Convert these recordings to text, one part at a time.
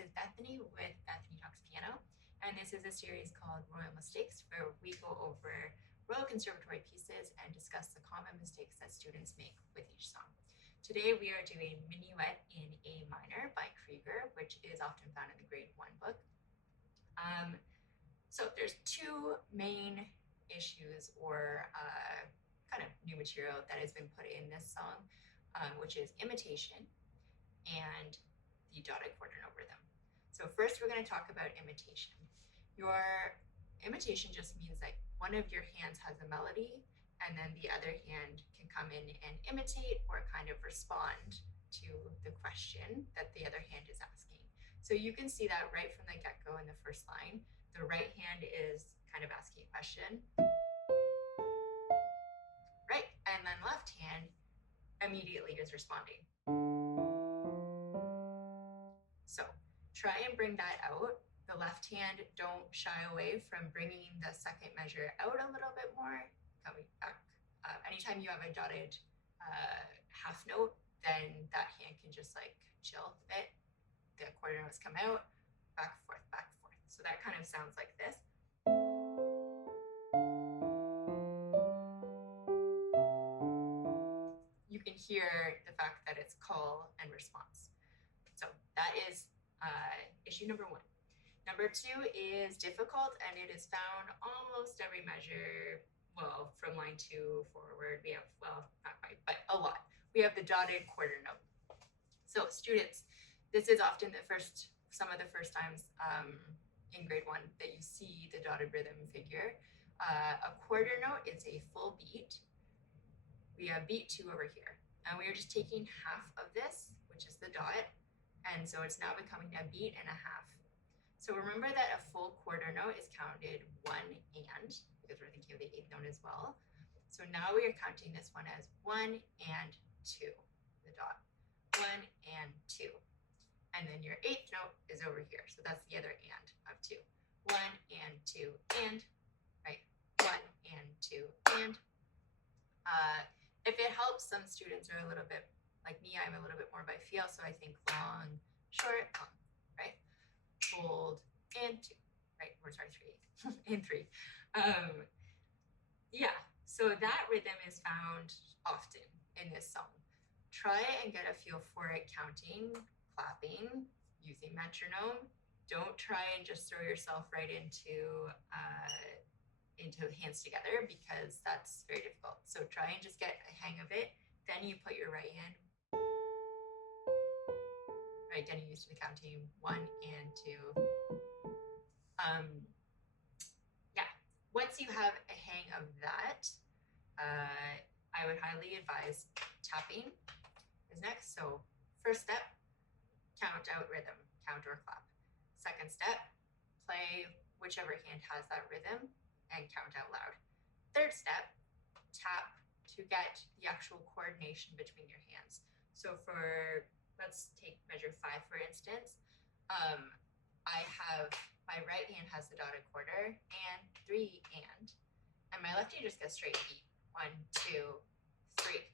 is Bethany with Bethany Talks Piano, and this is a series called Royal Mistakes, where we go over Royal Conservatory pieces and discuss the common mistakes that students make with each song. Today we are doing Minuet in A minor by Krieger, which is often found in the grade 1 book. So there's two main issues or kind of new material that has been put in this song, which is imitation and the dotted quarter note rhythm. So first we're going to talk about imitation. Your imitation just means that one of your hands has a melody and then the other hand can come in and imitate or kind of respond to the question that the other hand is asking. So you can see that right from the get-go in the first line. The right hand is kind of asking a question, right? And then left hand immediately is responding. So try and bring that out. The left hand, don't shy away from bringing the second measure out a little bit more, coming back. Anytime you have a dotted half note, then that hand can just like chill a bit. The quarter notes come out, back and forth, back and forth. So that kind of sounds like this. You can hear the fact that it's call and response. So that is issue number 1. Number 2 is difficult, and it is found almost every measure. Well, from line 2 forward, we have, well, not quite, but a lot. We have the dotted quarter note. So students, this is often some of the first times in grade 1 that you see the dotted rhythm figure. A quarter note is a full beat. We have beat 2 over here, and we are just taking half of this, which is the dot, and so it's now becoming a beat and a half. So remember that a full quarter note is counted 1 and, because we're thinking of the 8th note as well. So now we are counting this one as 1 and 2, the dot, 1 and 2. And then your 8th note is over here. So that's the other and of 2. 1 and 2 and, right? 1 and 2 and. If it helps, some students are a little bit, like me, I'm a little bit more by feel. So I think long, short, long, right? Hold and 2, right? Or sorry, 3 and 3. Yeah, so that rhythm is found often in this song. Try and get a feel for it counting, clapping, using metronome. Don't try and just throw yourself right into hands together, because that's very difficult. So try and just get a hang of it. Then you put your right hand, right, getting used to the counting 1 and 2. Yeah, once you have a hang of that, I would highly advise tapping is next. So first step, count out rhythm, count or clap. Second step, play whichever hand has that rhythm and count out loud. Third step, tap to get the actual coordination between your hands. So let's take measure 5 for instance. I have, my right hand has the dotted quarter and 3 and my left hand just goes straight beat. 1, 2, 3.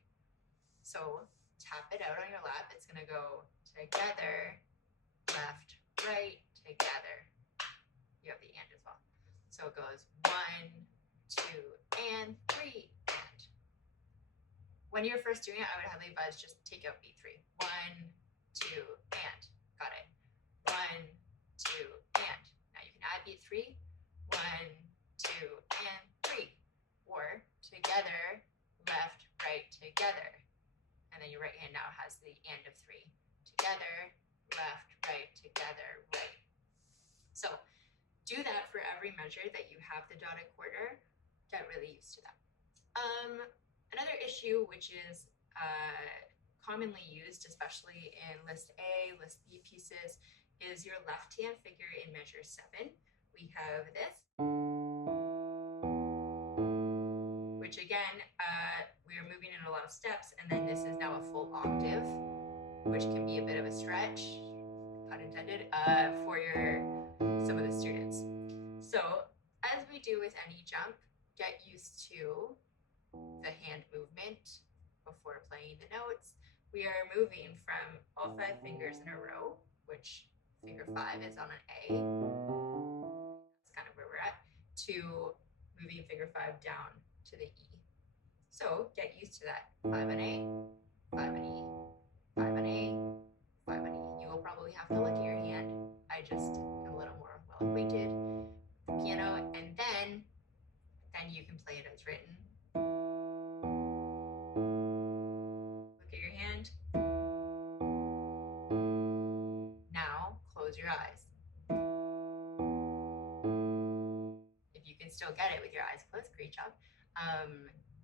So tap it out on your lap. It's gonna go together, left, right, together. You have the and as well. So it goes 1, 2, and 3, and. When you're first doing it, I would highly advise just take out beat 3. 1, 2, and. Got it. 1, 2, and. Now you can add beat 3. 1, 2, and 3. Or together, left, right, together. And then your right hand now has the and of 3. Together, left, right, together, right. So do that for every measure that you have the dotted quarter. Get really used to that. Another issue, which is commonly used, especially in List A, List B pieces, is your left hand figure in measure 7. We have this, which again, we are moving in a lot of steps, and then this is now a full octave, which can be a bit of a stretch, pun intended, for some of the students. So as we do with any jump, get used to the hand movement before playing the notes. We are moving from all 5 fingers in a row, which finger 5 is on an A. That's kind of where we're at, to moving finger 5 down to the E. So get used to that. 5 on A, 5 on E, 5 on A, 5 on E. You will probably have to look at your hand. I just am a little more well acquainted with the piano, and then you can play it as written. Look at your hand. Now close your eyes. If you can still get it with your eyes closed, great job.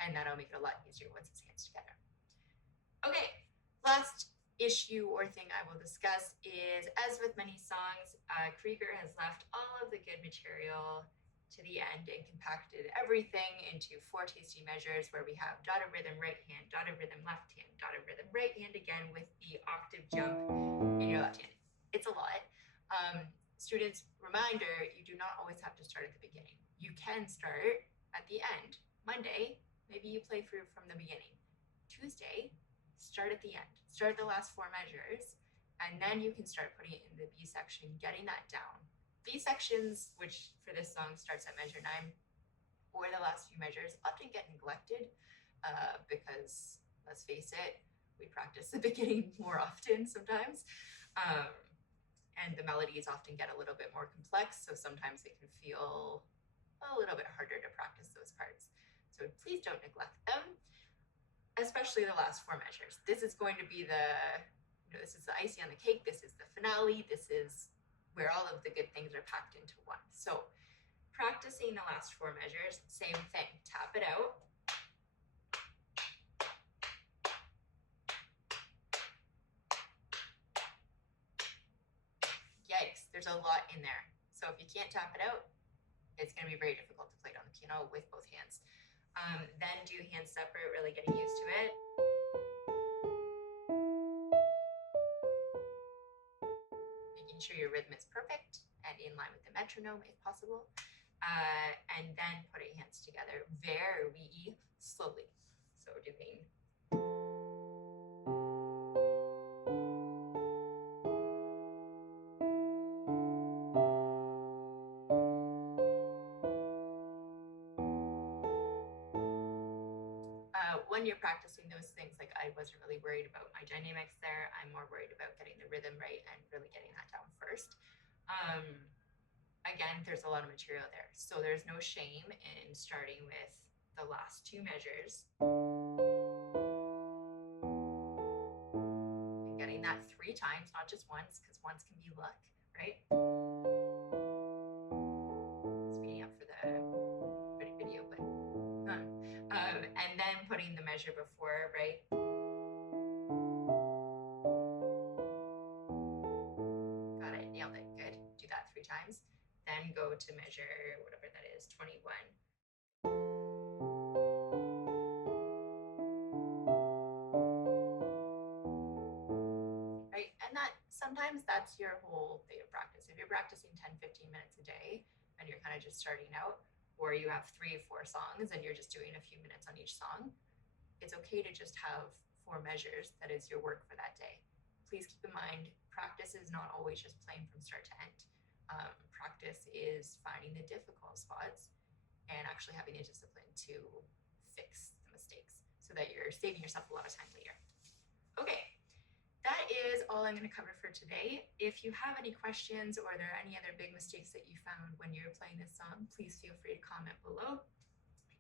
And that'll make it a lot easier once it's hands together. Okay, last issue or thing I will discuss is, as with many songs, Krieger has left all of the good material to the end and compacted everything into 4 tasty measures, where we have dotted rhythm right hand, dotted rhythm left hand, dotted rhythm right hand again with the octave jump in your left hand. It's a lot. Students, reminder, you do not always have to start at the beginning. You can start at the end. Monday, maybe you play through from the beginning. Tuesday, start at the end. Start the last 4 measures, and then you can start putting it in the B section, getting that down. B sections, which for this song starts at measure 9, or the last few measures, often get neglected because, let's face it, we practice the beginning more often sometimes. And the melodies often get a little bit more complex, so sometimes it can feel a little bit harder to practice those parts. So please don't neglect them, especially the last 4 measures. This is going to be this is the icing on the cake. This is the finale. This is where all of the good things are packed into one. So practicing the last 4 measures, same thing. Tap it out. Yikes, there's a lot in there. So if you can't tap it out, it's going to be very difficult to play it on the piano with both hands. Then do hands separate, really getting used to it. Making sure your rhythm is perfect and in line with the metronome if possible. And then putting hands together very slowly. So doing when you're practicing those things, like I wasn't really worried about my dynamics there. I'm more worried about getting the rhythm right and really getting that down first. Again, there's a lot of material there, so there's no shame in starting with the last 2 measures and getting that 3 times, not just once, because once can be luck, right? Speeding up for the video, but and then putting the measure before, right? Got it, nailed it, good. Do that 3 times. Then go to measure, whatever that is, 21. Right, and sometimes that's your whole day of practice. If you're practicing 10-15 minutes a day and you're kind of just starting out, or you have 3-4 songs and you're just doing a few minutes on each song, it's okay to just have 4 measures that is your work for that day. Please keep in mind, practice is not always just playing from start to end. Practice is finding the difficult spots and actually having the discipline to fix the mistakes so that you're saving yourself a lot of time later. Okay, that is all I'm going to cover for today. If you have any questions or there are any other big mistakes that you found when you're playing this song, please feel free to comment below.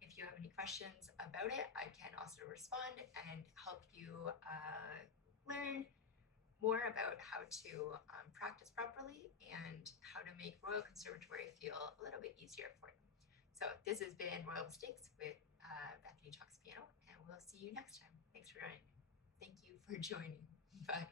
If you have any questions about it, I can also respond and help you learn more about how to practice properly and how to make Royal Conservatory feel a little bit easier for you. So this has been Royal Mistakes with Bethany Talks Piano, and we'll see you next time. Thanks for joining. Thank you for joining. Bye.